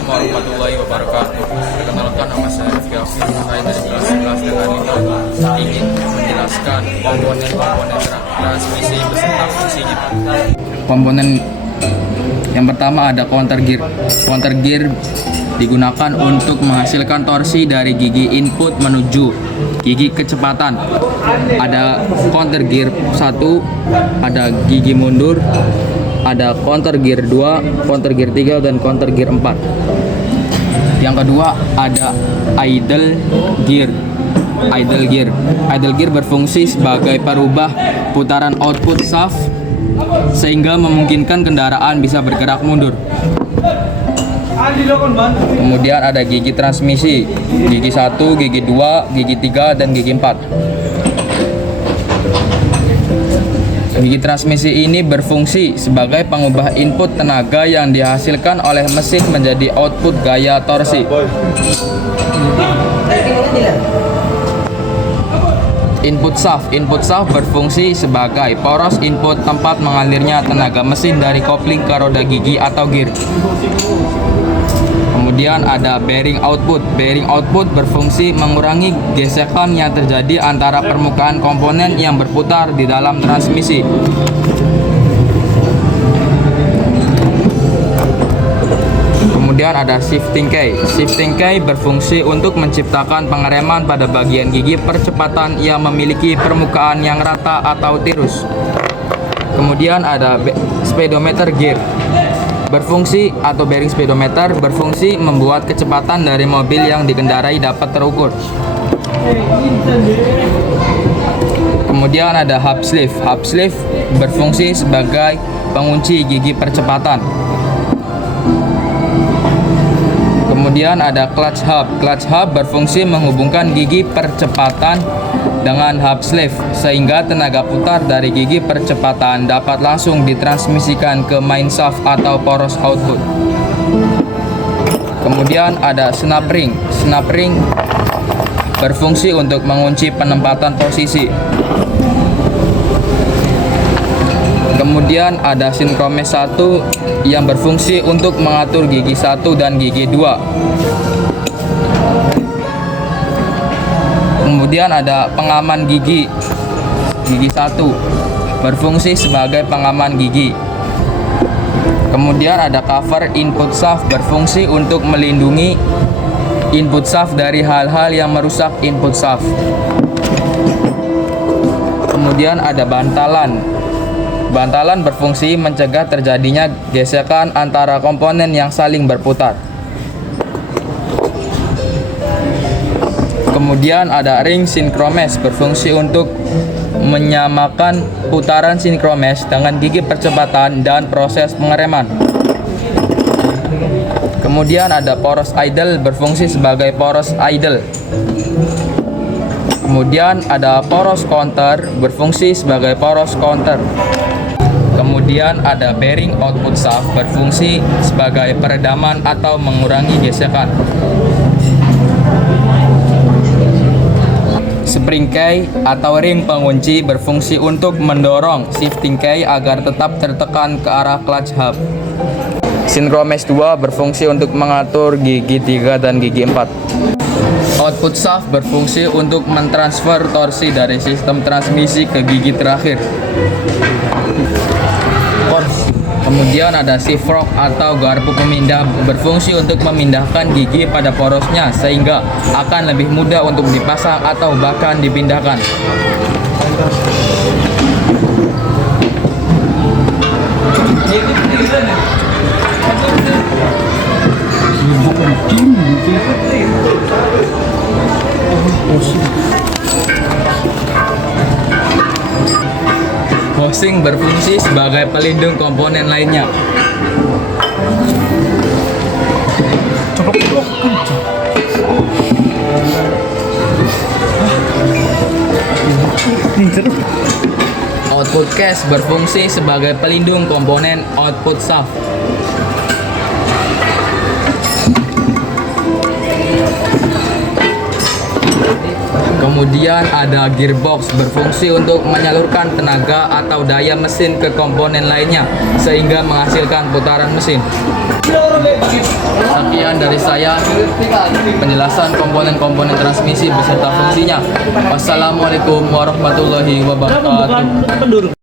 Assalamualaikum warahmatullahi wabarakatuh. Perkenalkan, nama saya Rifki Hafiz. Saya dari kelas 11 dengan ini ingin menjelaskan komponen-komponen transmisi beserta fungsinya. Komponen yang pertama ada counter gear. Counter gear digunakan untuk menghasilkan torsi dari gigi input menuju gigi kecepatan. Ada counter gear 1, ada gigi mundur, ada counter gear 2, counter gear 3, dan counter gear 4. Yang kedua ada idle gear. Idle gear berfungsi sebagai perubah putaran output shaft sehingga memungkinkan kendaraan bisa bergerak mundur. Kemudian ada gigi transmisi, gigi 1, gigi 2, gigi 3, dan gigi 4. Gigi transmisi ini berfungsi sebagai pengubah input tenaga yang dihasilkan oleh mesin menjadi output gaya torsi. Input shaft berfungsi sebagai poros input tempat mengalirnya tenaga mesin dari kopling ke roda gigi atau gear. Kemudian ada bearing output. Bearing output berfungsi mengurangi gesekan yang terjadi antara permukaan komponen yang berputar di dalam transmisi. Kemudian ada shifting key. Shifting key berfungsi untuk menciptakan pengereman pada bagian gigi percepatan yang memiliki permukaan yang rata atau tirus. Kemudian ada speedometer gear. Berfungsi atau bearing speedometer berfungsi membuat kecepatan dari mobil yang dikendarai dapat terukur. Kemudian ada hub sleeve. Hub sleeve berfungsi sebagai pengunci gigi percepatan. Kemudian ada clutch hub. Clutch hub berfungsi menghubungkan gigi percepatan dengan hub sleeve sehingga tenaga putar dari gigi percepatan dapat langsung ditransmisikan ke main shaft atau poros output. Kemudian ada snap ring. Snap ring berfungsi untuk mengunci penempatan posisi. Kemudian ada sinkromes 1 yang berfungsi untuk mengatur gigi 1 dan gigi 2. Kemudian ada pengaman gigi. Gigi 1 berfungsi sebagai pengaman gigi. Kemudian ada cover input shaft berfungsi untuk melindungi input shaft dari hal-hal yang merusak input shaft. Kemudian ada bantalan. Bantalan berfungsi mencegah terjadinya gesekan antara komponen yang saling berputar. Kemudian ada ring sinkromes berfungsi untuk menyamakan putaran sinkromes dengan gigi percepatan dan proses pengereman. Kemudian ada poros idle berfungsi sebagai poros idle. Kemudian ada poros counter berfungsi sebagai poros counter. Kemudian ada bearing output shaft berfungsi sebagai peredaman atau mengurangi gesekan. Spring key atau ring pengunci berfungsi untuk mendorong shifting key agar tetap tertekan ke arah clutch hub. Sinkromes 2 berfungsi untuk mengatur gigi 3 dan gigi 4. Output shaft berfungsi untuk mentransfer torsi dari sistem transmisi ke gigi terakhir. Kemudian ada shift fork atau garpu pemindah berfungsi untuk memindahkan gigi pada porosnya sehingga akan lebih mudah untuk dipasang atau bahkan dipindahkan. Housing berfungsi sebagai pelindung komponen lainnya. Output case berfungsi sebagai pelindung komponen output shaft. Kemudian ada gearbox berfungsi untuk menyalurkan tenaga atau daya mesin ke komponen lainnya sehingga menghasilkan putaran mesin. Sekian Sekian dari saya penjelasan komponen-komponen transmisi beserta fungsinya. Wassalamualaikum warahmatullahi wabarakatuh.